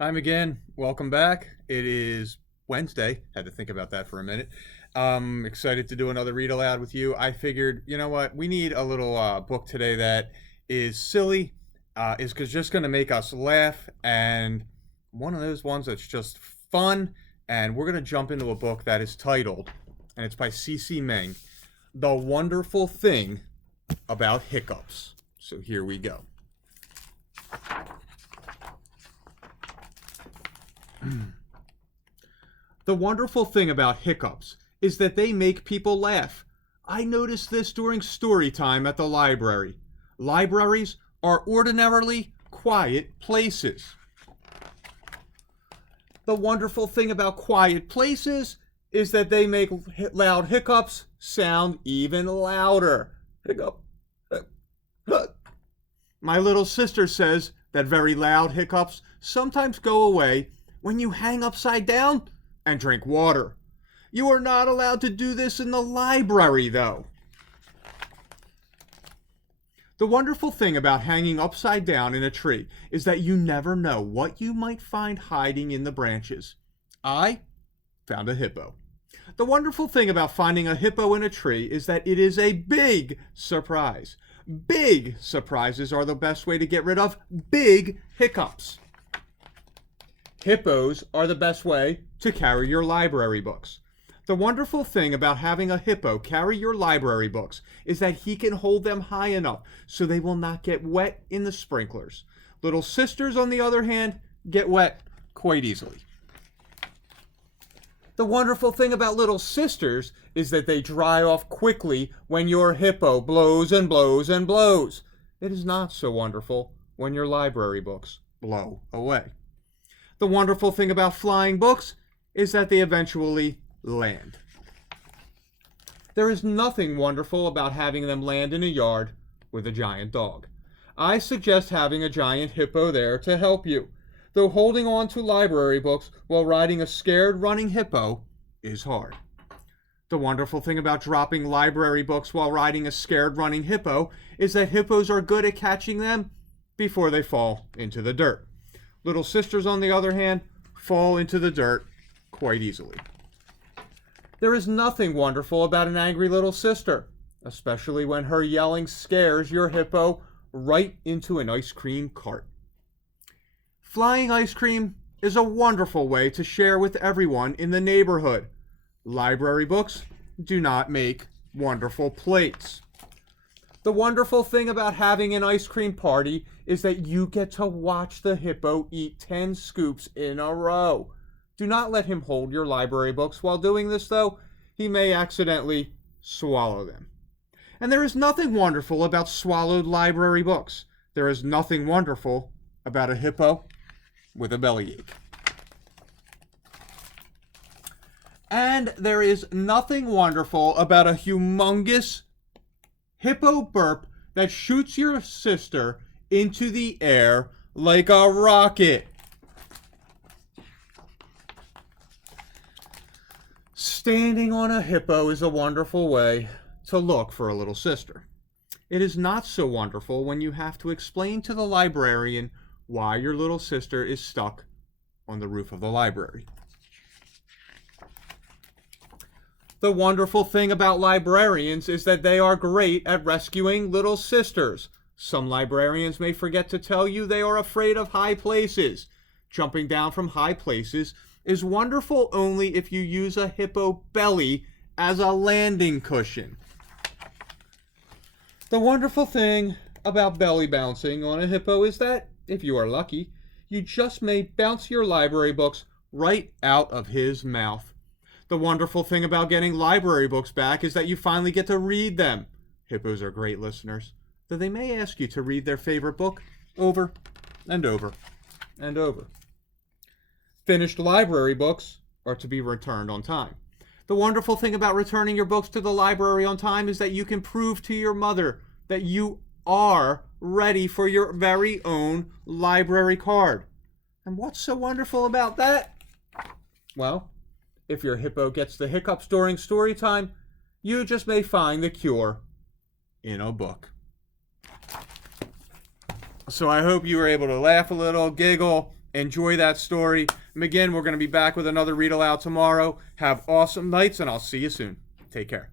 Time again. Welcome back. It is Wednesday. Had to think about that for a minute. Excited to do another read aloud with you. I figured, you know what? We need a little book today that is silly, is just going to make us laugh, and one of those ones that's just fun. And we're going to jump into a book that is titled, and it's by C.C. Meng, The Wonderful Thing About Hiccups. So here we go. The wonderful thing about hiccups is that they make people laugh. I noticed this during story time at the library. Libraries are ordinarily quiet places. The wonderful thing about quiet places is that they make loud hiccups sound even louder. Hiccup. My little sister says that very loud hiccups sometimes go away when you hang upside down and drink water. You are not allowed to do this in the library, though. The wonderful thing about hanging upside down in a tree is that you never know what you might find hiding in the branches. I found a hippo. The wonderful thing about finding a hippo in a tree is that it is a big surprise. Big surprises are the best way to get rid of big hiccups. Hippos are the best way to carry your library books. The wonderful thing about having a hippo carry your library books is that he can hold them high enough so they will not get wet in the sprinklers. Little sisters, on the other hand, get wet quite easily. The wonderful thing about little sisters is that they dry off quickly when your hippo blows and blows and blows. It is not so wonderful when your library books blow away. The wonderful thing about flying books is that they eventually land. There is nothing wonderful about having them land in a yard with a giant dog. I suggest having a giant hippo there to help you, though holding on to library books while riding a scared running hippo is hard. The wonderful thing about dropping library books while riding a scared running hippo is that hippos are good at catching them before they fall into the dirt. Little sisters, on the other hand, fall into the dirt quite easily. There is nothing wonderful about an angry little sister, especially when her yelling scares your hippo right into an ice cream cart. Flying ice cream is a wonderful way to share with everyone in the neighborhood. Library books do not make wonderful plates. The wonderful thing about having an ice cream party is that you get to watch the hippo eat 10 scoops in a row. Do not let him hold your library books while doing this, though. He may accidentally swallow them. And there is nothing wonderful about swallowed library books. There is nothing wonderful about a hippo with a bellyache. And there is nothing wonderful about a humongous hippo burp that shoots your sister into the air like a rocket. Standing on a hippo is a wonderful way to look for a little sister. It is not so wonderful when you have to explain to the librarian why your little sister is stuck on the roof of the library. The wonderful thing about librarians is that they are great at rescuing little sisters. Some librarians may forget to tell you they are afraid of high places. Jumping down from high places is wonderful only if you use a hippo belly as a landing cushion. The wonderful thing about belly bouncing on a hippo is that, if you are lucky, you just may bounce your library books right out of his mouth. The wonderful thing about getting library books back is that you finally get to read them. Hippos are great listeners, though they may ask you to read their favorite book over and over and over. Finished library books are to be returned on time. The wonderful thing about returning your books to the library on time is that you can prove to your mother that you are ready for your very own library card. And what's so wonderful about that? Well, if your hippo gets the hiccups during story time, you just may find the cure in a book. So I hope you were able to laugh a little, giggle, Enjoy that story. And again, we're going to be back with another read aloud tomorrow. Have awesome nights, and I'll see you soon. Take care.